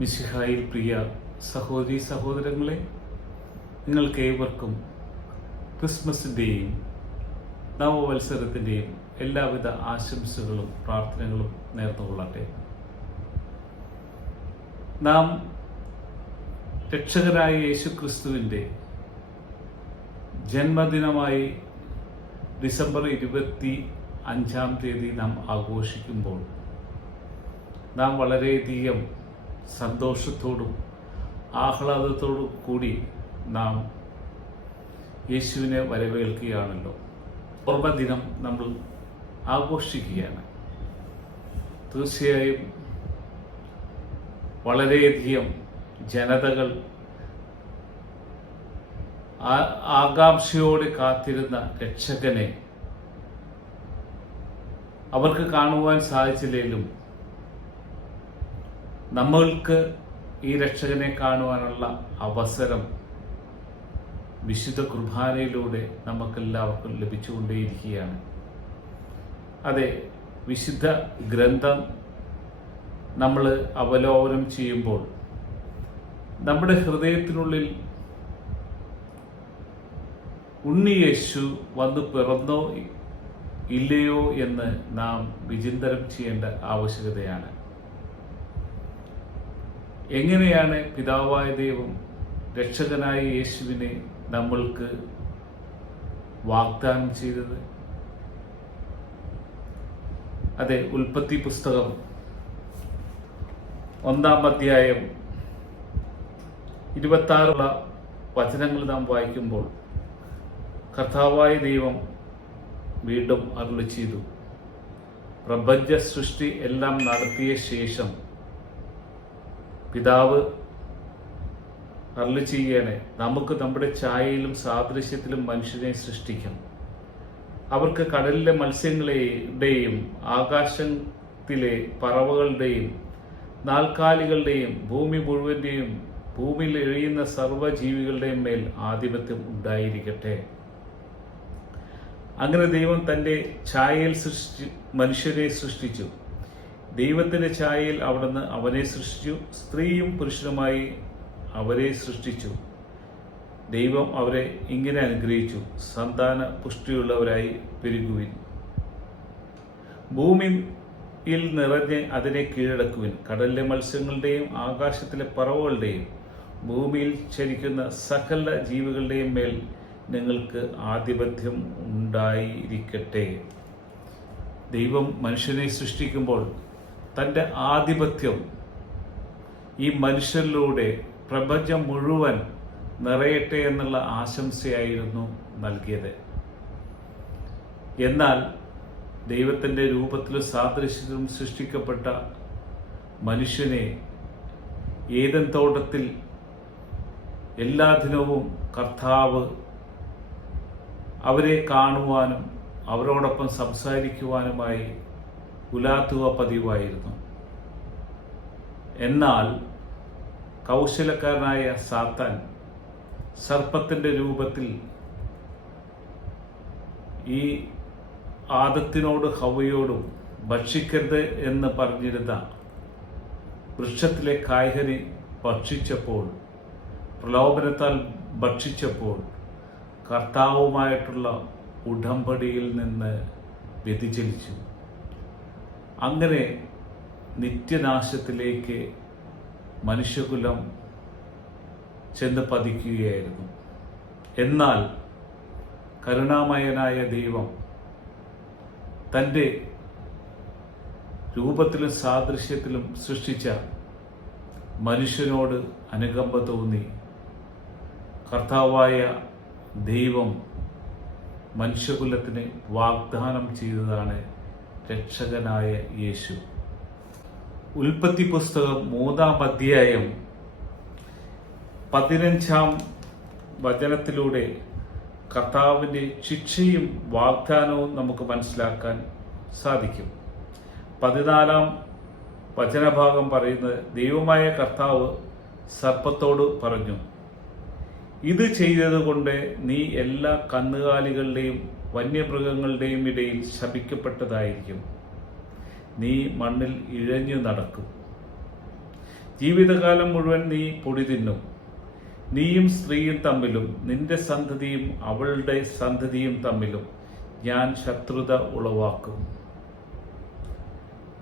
മിശിഹായിൽ പ്രിയ സഹോദരി സഹോദരങ്ങളെ നിങ്ങൾക്ക് ഏവർക്കും ക്രിസ്മസിന്റെയും നവവത്സരത്തിന്റെയും എല്ലാവിധ ആശംസകളും പ്രാർത്ഥനകളും നേർന്നുകൊള്ളട്ടെ. നാം രക്ഷകരായ യേശു ക്രിസ്തുവിന്റെ ജന്മദിനമായി ഡിസംബർ ഇരുപത്തി അഞ്ചാം തീയതി നാം ആഘോഷിക്കുമ്പോൾ നാം വളരെയധികം സന്തോഷത്തോടും ആഹ്ലാദത്തോടും കൂടി നാം യേശുവിനെ വരവേൽക്കുകയാണല്ലോ. ഓർമ്മദിനം നമ്മൾ ആഘോഷിക്കുകയാണ്. തീർച്ചയായും വളരെയധികം ജനതകൾ ആകാംക്ഷയോടെ കാത്തിരുന്ന രക്ഷകനെ അവർക്ക് കാണുവാൻ സാധിച്ചില്ലെങ്കിലും നമ്മൾക്ക് ഈ രക്ഷകനെ കാണുവാനുള്ള അവസരം വിശുദ്ധ കുർബാനയിലൂടെ നമുക്കെല്ലാവർക്കും ലഭിച്ചുകൊണ്ടേയിരിക്കുകയാണ്. അതെ വിശുദ്ധ ഗ്രന്ഥം നമ്മൾ അവലോകനം ചെയ്യുമ്പോൾ നമ്മുടെ ഹൃദയത്തിനുള്ളിൽ ഉണ്ണി യേശു വന്ന് പിറന്നോ ഇല്ലയോ എന്ന് നാം വിചിന്തനം ചെയ്യേണ്ട ആവശ്യകതയാണ്. എങ്ങനെയാണ് പിതാവായ ദൈവം രക്ഷകനായ യേശുവിനെ നമ്മൾക്ക് വാഗ്ദാനം ചെയ്തത്? അതെ ഉൽപ്പത്തി പുസ്തകം ഒന്നാം അധ്യായം ഇരുപത്താറുള്ള വചനങ്ങൾ നാം വായിക്കുമ്പോൾ കർത്താവായ ദൈവം വീണ്ടും അരുളി ചെയ്തു. പ്രപഞ്ച സൃഷ്ടി എല്ലാം നടത്തിയ ശേഷം പിതാവ് അരുളി ചെയ്യണേ നമുക്ക് നമ്മുടെ ഛായയിലും സാദൃശ്യത്തിലും മനുഷ്യനെ സൃഷ്ടിക്കാം. അവർക്ക് കടലിലെ മത്സ്യങ്ങളുടെയും ആകാശത്തിലെ പറവകളുടെയും നാൽക്കാലികളുടെയും ഭൂമി മുഴുവന്റെയും ഭൂമിയിൽ എഴിയുന്ന സർവജീവികളുടെയും മേൽ ആധിപത്യം ഉണ്ടായിരിക്കട്ടെ. അങ്ങനെ ദൈവം തന്റെ ഛായയിൽ സൃഷ്ടി മനുഷ്യരെ സൃഷ്ടിച്ചു. ദൈവത്തിന്റെ ഛായയിൽ അവിടുന്ന് അവനെ സൃഷ്ടിച്ചു. സ്ത്രീയും പുരുഷനുമായി അവരെ സൃഷ്ടിച്ചു. ദൈവം അവരെ ഇങ്ങനെ അനുഗ്രഹിച്ചു. സന്താന പുഷ്ടിയുള്ളവരായി പെരുകുവിൻ. ഭൂമിയിൽ നിറഞ്ഞ് അതിനെ കീഴടക്കുവിൻ. കടലിലെ മത്സ്യങ്ങളുടെയും ആകാശത്തിലെ പറവുകളുടെയും ഭൂമിയിൽ ചരിക്കുന്ന സകല ജീവികളുടെയും മേൽ നിങ്ങൾക്ക് ആധിപത്യം ഉണ്ടായിരിക്കട്ടെ. ദൈവം മനുഷ്യനെ സൃഷ്ടിക്കുമ്പോൾ തന്റെ ആധിപത്യം ഈ മനുഷ്യരിലൂടെ പ്രപഞ്ചം മുഴുവൻ നിറയട്ടെ എന്നുള്ള ആശംസയായിരുന്നു നൽകിയത്. എന്നാൽ ദൈവത്തിന്റെ രൂപത്തിലും സാദൃശ്യത്തിലും സൃഷ്ടിക്കപ്പെട്ട മനുഷ്യനെ ഏതൻ തോട്ടത്തിൽ എല്ലാ ദിനവും കർത്താവ് അവരെ കാണുവാനും അവരോടൊപ്പം സംസാരിക്കുവാനുമായി ഉലാത്തുക പതിവായിരുന്നു. എന്നാൽ കൗശലക്കാരനായ സാത്താൻ സർപ്പത്തിന്റെ രൂപത്തിൽ ഈ ആദത്തിനോട് ഹവയോടും ഭക്ഷിക്കരുത് എന്ന് പറഞ്ഞിരുന്ന വൃക്ഷത്തിലെ കായ്കനി ഭക്ഷിച്ചപ്പോൾ പ്രലോഭനത്താൽ ഭക്ഷിച്ചപ്പോൾ കർത്താവുമായിട്ടുള്ള ഉടമ്പടിയിൽ നിന്ന് വ്യതിചലിച്ചു. അങ്ങനെ നിത്യനാശത്തിലേക്ക് മനുഷ്യകുലം ചെന്ന് പതിക്കുകയായിരുന്നു. എന്നാൽ കരുണാമയനായ ദൈവം തന്റെ രൂപത്തിലും സാദൃശ്യത്തിലും സൃഷ്ടിച്ച മനുഷ്യനോട് അനുകമ്പ തോന്നി. കർത്താവായ ദൈവം മനുഷ്യകുലത്തിന് വാഗ്ദാനം ചെയ്തതാണ് രക്ഷകനായ യേശു. ഉൽപ്പത്തി പുസ്തകം മൂന്നാം അധ്യായം പതിനഞ്ചാം വചനത്തിലൂടെ കർത്താവിന്റെ ശിക്ഷയും വാഗ്ദാനവും നമുക്ക് മനസ്സിലാക്കാൻ സാധിക്കും. പതിനാലാം വചനഭാഗം പറയുന്നത് ദൈവമായ കർത്താവ് സർപ്പത്തോട് പറഞ്ഞു ഇത് ചെയ്തതുകൊണ്ട് നീ എല്ലാ കന്നുകാലികളുടെയും വന്യമൃഗങ്ങളുടെയും ഇടയിൽ ശപിക്കപ്പെട്ടതായിരിക്കും. നീ മണ്ണിൽ ഇഴഞ്ഞു നടക്കും. ജീവിതകാലം മുഴുവൻ നീ പൊടി തിന്നും. നീയും സ്ത്രീയും തമ്മിലും നിന്റെ സന്തതിയും അവളുടെ സന്തതിയും തമ്മിലും ഞാൻ ശത്രുത ഉളവാക്കും.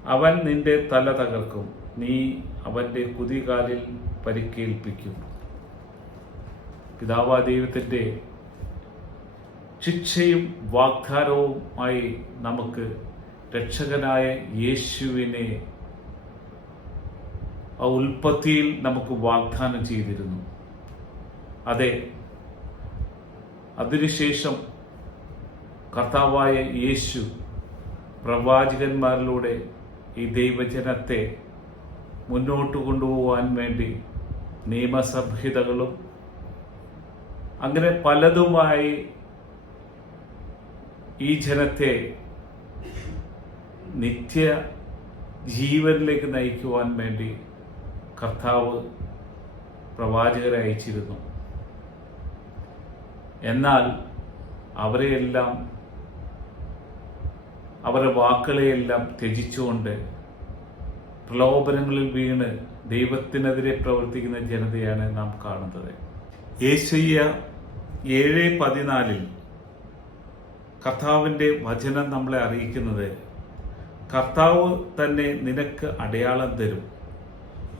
അവൻ നിന്റെ തല തകർക്കും. നീ അവന്റെ കുതികാലിൽ പരിക്കേൽപ്പിക്കും. പിതാവാ ദൈവത്തിന്റെ ശിക്ഷയും വാഗ്ദാനവുമായി നമുക്ക് രക്ഷകനായ യേശുവിനെ ആ ഉൽപ്പത്തിയിൽ നമുക്ക് വാഗ്ദാനം ചെയ്തിരുന്നു. അതെ അതിനുശേഷം കർത്താവായ യേശു പ്രവാചകന്മാരിലൂടെ ഈ ദൈവജനത്തെ മുന്നോട്ട് കൊണ്ടുപോകാൻ വേണ്ടി നിയമസംഹിതകളും അങ്ങനെ പലതുമായി ഈ ജനത്തെ നിത്യ ജീവനിലേക്ക് നയിക്കുവാൻ വേണ്ടി കർത്താവ് പ്രവാചകരെ അയച്ചിരുന്നു. എന്നാൽ അവരെയെല്ലാം അവരുടെ വാക്കുകളെയെല്ലാം ത്യജിച്ചുകൊണ്ട് പ്രലോഭനങ്ങളിൽ വീണ് ദൈവത്തിനെതിരെ പ്രവർത്തിക്കുന്ന ജനതയാണ് നാം കാണുന്നത്. ഏശയ്യ ഏഴ് പതിനാലിൽ കർത്താവിന്റെ വചനം നമ്മളെ അറിയിക്കുന്നത് കർത്താവ് തന്നെ നിനക്ക് അടയാളം തരും.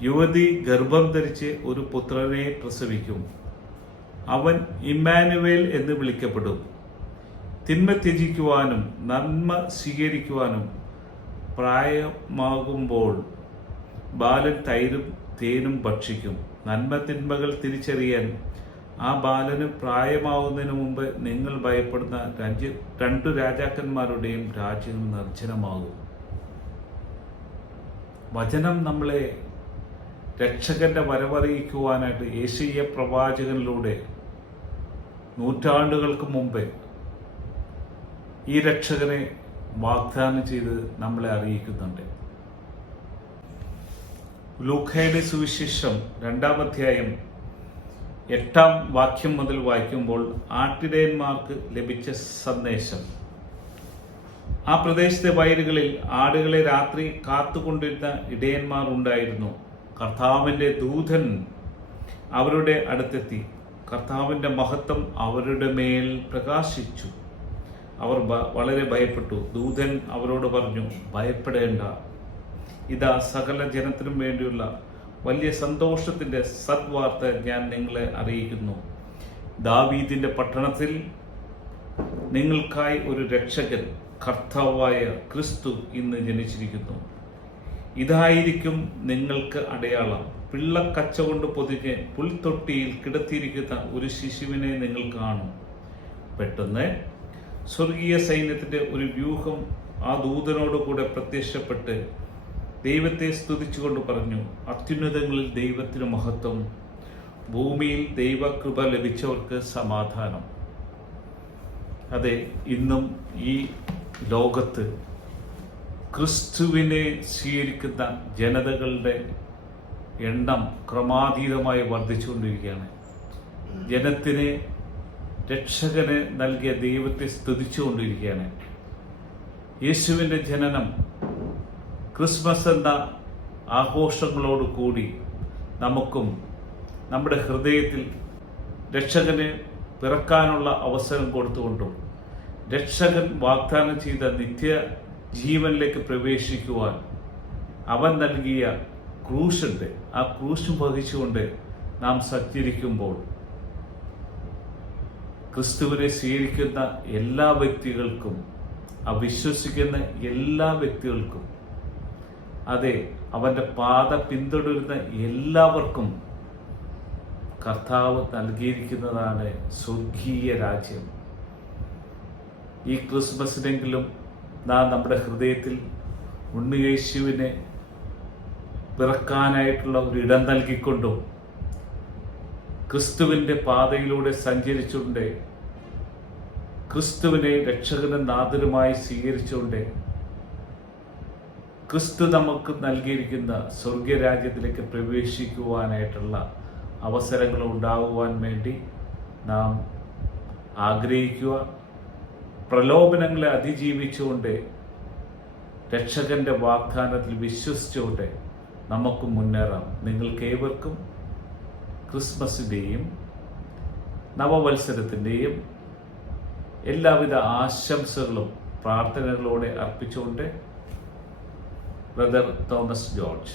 യുവതി ഗർഭം ധരിച്ച് ഒരു പുത്രനെ പ്രസവിക്കും. അവൻ ഇമ്മാനുവേൽ എന്ന് വിളിക്കപ്പെടും. തിന്മ ത്യജിക്കുവാനും നന്മ സ്വീകരിക്കുവാനും പ്രായമാകുമ്പോൾ ബാലൻ തൈരും തേനും ഭക്ഷിക്കും. നന്മ തിന്മകൾ തിരിച്ചറിയാൻ ആ ബാലന് പ്രായമാവുന്നതിന് മുമ്പ് നിങ്ങൾ ഭയപ്പെടുന്ന രാജ്യ രണ്ടു രാജാക്കന്മാരുടെയും രാജ്യം നിർജനമാകും. വചനം നമ്മളെ രക്ഷകന്റെ വരവറിയിക്കുവാനായിട്ട് യേശീയ പ്രവാചകനിലൂടെ നൂറ്റാണ്ടുകൾക്ക് മുമ്പ് ഈ രക്ഷകനെ വാഗ്ദാനം ചെയ്ത് നമ്മളെ അറിയിക്കുന്നുണ്ട്. ലൂഖയുടെ സുവിശേഷം രണ്ടാം അധ്യായം എട്ടാം വാക്യം മുതൽ വായിക്കുമ്പോൾ ആട്ടിടയന്മാർക്ക് ലഭിച്ച സന്ദേശം. ആ പ്രദേശത്തെ വയലുകളിൽ ആടുകളെ രാത്രി കാത്തുകൊണ്ടിരുന്ന ഇടയന്മാർ ഉണ്ടായിരുന്നു. കർത്താവിന്റെ ദൂതൻ അവരുടെ അടുത്തെത്തി. കർത്താവിന്റെ മഹത്വം അവരുടെ മേൽ പ്രകാശിച്ചു. അവർ വളരെ ഭയപ്പെട്ടു. ദൂതൻ അവരോട് പറഞ്ഞു ഭയപ്പെടേണ്ട. ഇതാ സകല ജനത്തിനും വേണ്ടിയുള്ള വലിയ സന്തോഷത്തിന്റെ സദ്വാർത്ത ഞാൻ നിങ്ങളെ അറിയിക്കുന്നു. ദാവീദിന്റെ പട്ടണത്തിൽ നിങ്ങൾക്കായി ഒരു രക്ഷകൻ കർത്താവായ ക്രിസ്തു ഇന്ന് ജനിച്ചിരിക്കുന്നു. ഇതായിരിക്കും നിങ്ങൾക്ക് അടയാളം. പിള്ളക്കച്ച കൊണ്ട് പൊതിഞ്ഞ് പുൽത്തൊട്ടിയിൽ കിടത്തിയിരിക്കുന്ന ഒരു ശിശുവിനെ നിങ്ങൾ കാണും. പെട്ടെന്ന് സ്വർഗീയ സൈന്യത്തിന്റെ ഒരു വ്യൂഹം ആ ദൂതനോടുകൂടെ പ്രത്യക്ഷപ്പെട്ട് ദൈവത്തെ സ്തുതിച്ചുകൊണ്ട് പറഞ്ഞു അത്യുന്നതങ്ങളിൽ ദൈവത്തിന് മഹത്വം. ഭൂമിയിൽ ദൈവകൃപ ലഭിച്ചവർക്ക് സമാധാനം. അതെ ഇന്നും ഈ ലോകത്ത് ക്രിസ്തുവിനെ സ്വീകരിക്കുന്ന ജനതകളുടെ എണ്ണം ക്രമാതീതമായി വർദ്ധിച്ചുകൊണ്ടിരിക്കുകയാണ്. ജനത്തിന് രക്ഷകന് നൽകിയ ദൈവത്തെ സ്തുതിച്ചുകൊണ്ടിരിക്കുകയാണ്. യേശുവിന്റെ ജനനം ക്രിസ്മസ് എന്ന ആഘോഷങ്ങളോട് കൂടി നമുക്കും നമ്മുടെ ഹൃദയത്തിൽ രക്ഷകന് പിറക്കാനുള്ള അവസരം കൊടുത്തുകൊണ്ടും രക്ഷകൻ വാഗ്ദാനം ചെയ്ത നിത്യ ജീവനിലേക്ക് പ്രവേശിക്കുവാൻ അവൻ നൽകിയ ക്രൂശുണ്ട്. ആ ക്രൂശ് വഹിച്ചുകൊണ്ട് നാം സഞ്ചരിക്കുമ്പോൾ ക്രിസ്തുവിനെ സ്വീകരിക്കുന്ന എല്ലാ വ്യക്തികൾക്കും അവിശ്വസിക്കുന്ന എല്ലാ വ്യക്തികൾക്കും അതെ അവന്റെ പാത പിന്തുടരുന്ന എല്ലാവർക്കും കർത്താവ് നൽകിയിരിക്കുന്നതാണ് സ്വർഗീയ രാജ്യം. ഈ ക്രിസ്മസിനെങ്കിലും നാം നമ്മുടെ ഹൃദയത്തിൽ ഉണ്ണിയേശുവിനെ പിറക്കാനായിട്ടുള്ള ഒരു ഇടം നൽകിക്കൊണ്ടും? ക്രിസ്തുവിന്റെ പാതയിലൂടെ സഞ്ചരിച്ചുകൊണ്ട് ക്രിസ്തുവിനെ രക്ഷകനും നാഥനുമായി സ്വീകരിച്ചുകൊണ്ട് ക്രിസ്തു നമുക്ക് നൽകിയിരിക്കുന്ന സ്വർഗരാജ്യത്തിലേക്ക് പ്രവേശിക്കുവാനായിട്ടുള്ള അവസരങ്ങൾ ഉണ്ടാകുവാൻ വേണ്ടി നാം ആഗ്രഹിക്കുക. പ്രലോഭനങ്ങളെ അതിജീവിച്ചുകൊണ്ട് രക്ഷകന്റെ വാഗ്ദാനത്തിൽ വിശ്വസിച്ചുകൊണ്ട് നമുക്ക് മുന്നേറാം. നിങ്ങൾക്ക് ഏവർക്കും ക്രിസ്മസിന്റെയും നവവത്സരത്തിന്റെയും എല്ലാവിധ ആശംസകളും പ്രാർത്ഥനകളോടെ അർപ്പിച്ചുകൊണ്ട് Brother Thomas George.